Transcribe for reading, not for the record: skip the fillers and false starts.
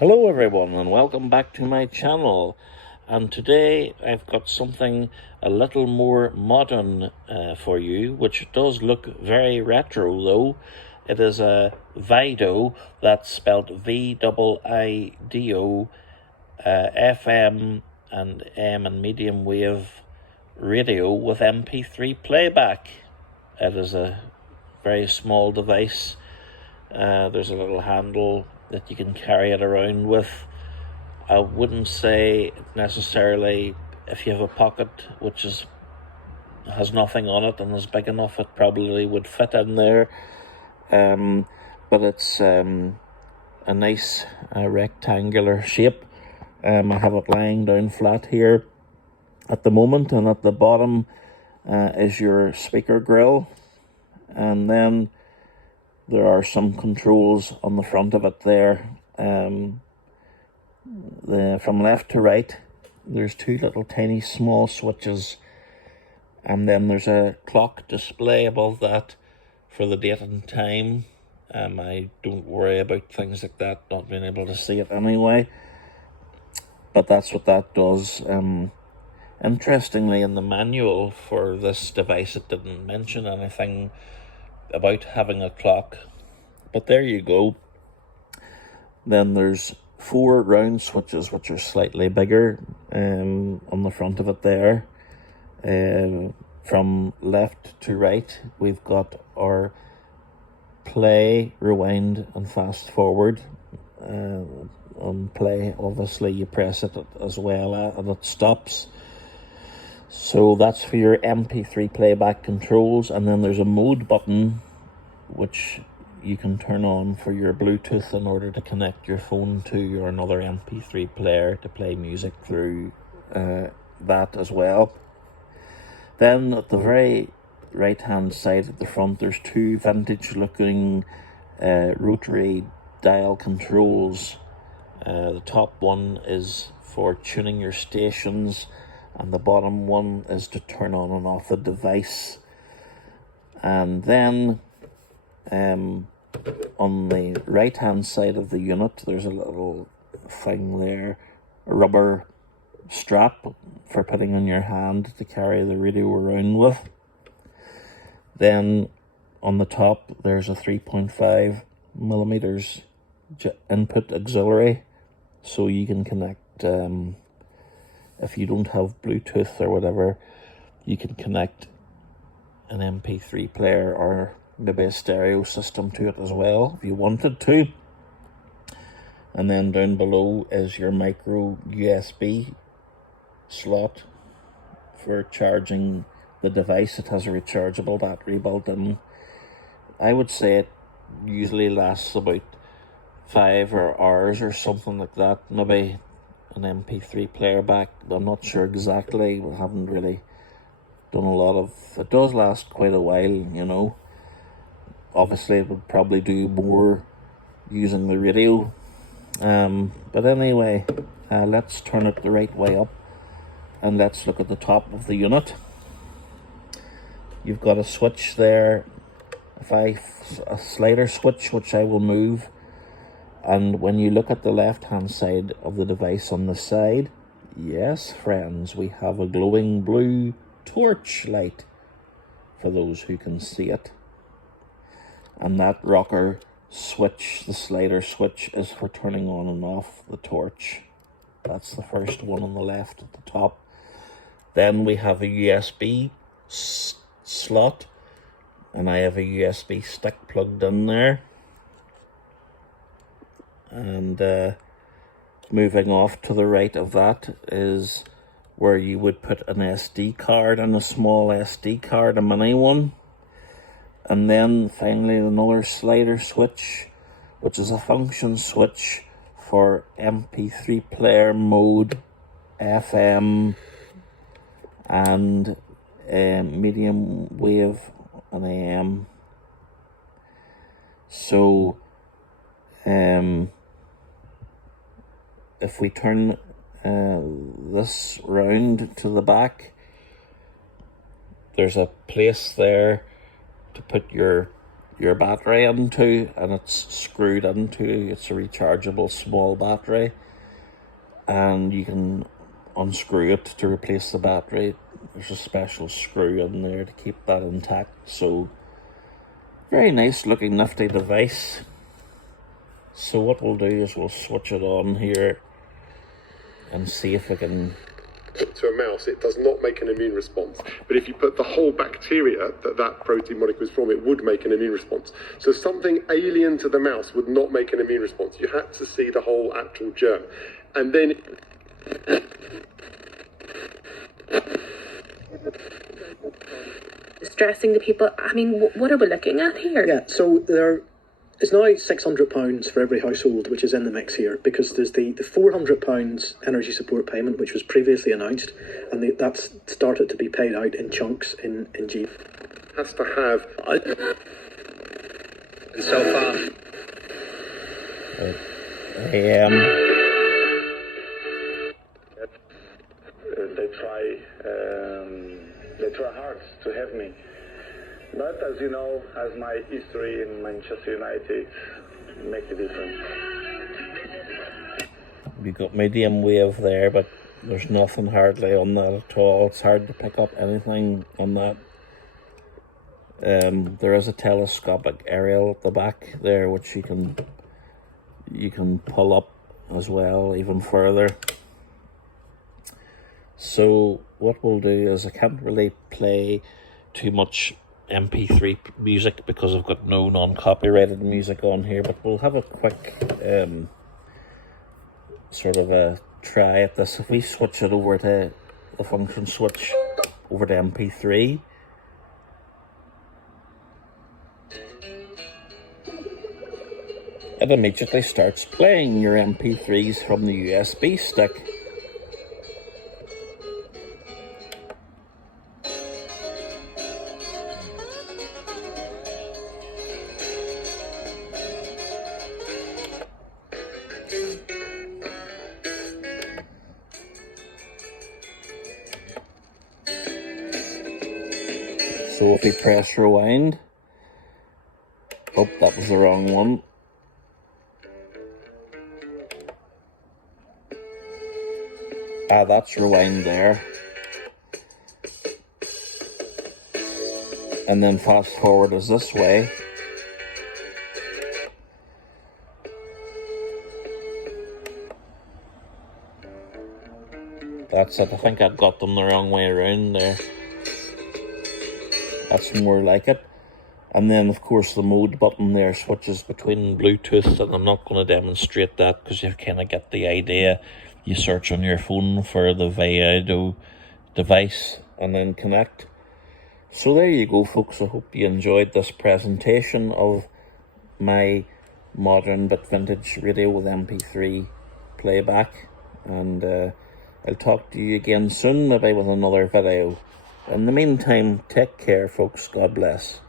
Hello everyone and welcome back to my channel, and today I've got something a little more modern for you, which does look very retro though. It is a Vido, that's spelled Vido, FM and M and medium wave radio with MP3 playback. It is a very small device. There's a little handle that you can carry it around with. I wouldn't say necessarily if you have a pocket which has nothing on it and is big enough, it probably would fit in there. But it's a nice rectangular shape. I have it lying down flat here at the moment, and at the bottom is your speaker grill, and then there are some controls on the front of it there. From left to right, there's two little tiny small switches, and then there's a clock display above that for the date and time. I don't worry about things like that, not being able to see it anyway, but that's what that does. Interestingly, in the manual for this device, it didn't mention anything about having a clock, but there you go. Then there's 4 round switches which are slightly bigger on the front of it there. From left to right, we've got our play, rewind and fast forward. On play, obviously you press it as well and it stops. So that's for your MP3 playback controls, and then there's a mode button which you can turn on for your Bluetooth in order to connect your phone to your another MP3 player to play music through that as well. Then at the very right hand side at the front, there's 2 vintage looking rotary dial controls. The top one is for tuning your stations, and the bottom one is to turn on and off the device. And then on the right hand side of the unit, there's a little thing there, a rubber strap for putting in your hand to carry the radio around with. Then on the top, there's a 3.5 millimeters input auxiliary, so you can connect, if you don't have Bluetooth or whatever, you can connect an MP3 player or maybe a stereo system to it as well if you wanted to. And then down below is your micro USB slot for charging the device. It has a rechargeable battery built in. I would say it usually lasts about 5 hours or something like that. Maybe an MP3 player back, I'm not sure exactly. We haven't really done a lot of it. Does last quite a while, you know. Obviously it would probably do more using the radio, but anyway, let's turn it the right way up and let's look at the top of the unit. You've got a switch there, a slider switch which I will move, and when you look at the left hand side of the device on the side, yes friends, we have a glowing blue torch light for those who can see it. And that rocker switch, the slider switch, is for turning on and off the torch. That's the first one on the left at the top. Then we have a USB slot, and I have a USB stick plugged in there. And moving off to the right of that is where you would put an SD card, and a small SD card, a mini one. And then finally another slider switch, which is a function switch for MP3 player mode, FM, and medium wave and AM. So if we turn this round to the back, there's a place there to put your your battery into, and it's screwed into. It's a rechargeable small battery, and you can unscrew it to replace the battery. There's a special screw in there to keep that intact. So very nice looking nifty device. So what we'll do is we'll switch it on here and see if we can... To a mouse, it does not make an immune response. But if you put the whole bacteria that protein molecule is from, it would make an immune response. So something alien to the mouse would not make an immune response. You had to see the whole actual germ. And then... Stressing the people. I mean, what are we looking at here? Yeah, so it's now £600 for every household which is in the mix here, because there's the £400 energy support payment which was previously announced, and that's started to be paid out in chunks in G. Has to have... And so far... They try hard to have me. But as you know, as my history in Manchester United make a difference. We got medium wave there, but there's nothing hardly on that at all. It's hard to pick up anything on that. There is a telescopic aerial at the back there, which you can pull up as well, even further. So what we'll do is, I can't really play too much MP3 music because I've got no non-copyrighted music on here, but we'll have a quick sort of a try at this. If we switch it over to the function switch over to MP3, it immediately starts playing your MP3s from the USB stick. So if we press rewind, oh, that was the wrong one. That's rewind there. And then fast forward is this way. That's it. I think I've got them the wrong way around there. That's more like it. And then, of course, the mode button there switches between Bluetooth, and I'm not going to demonstrate that because you kind of get the idea. You search on your phone for the Vido device and then connect. So there you go, folks. I hope you enjoyed this presentation of my modern but vintage radio with MP3 playback. And I'll talk to you again soon, maybe with another video. In the meantime, take care, folks. God bless.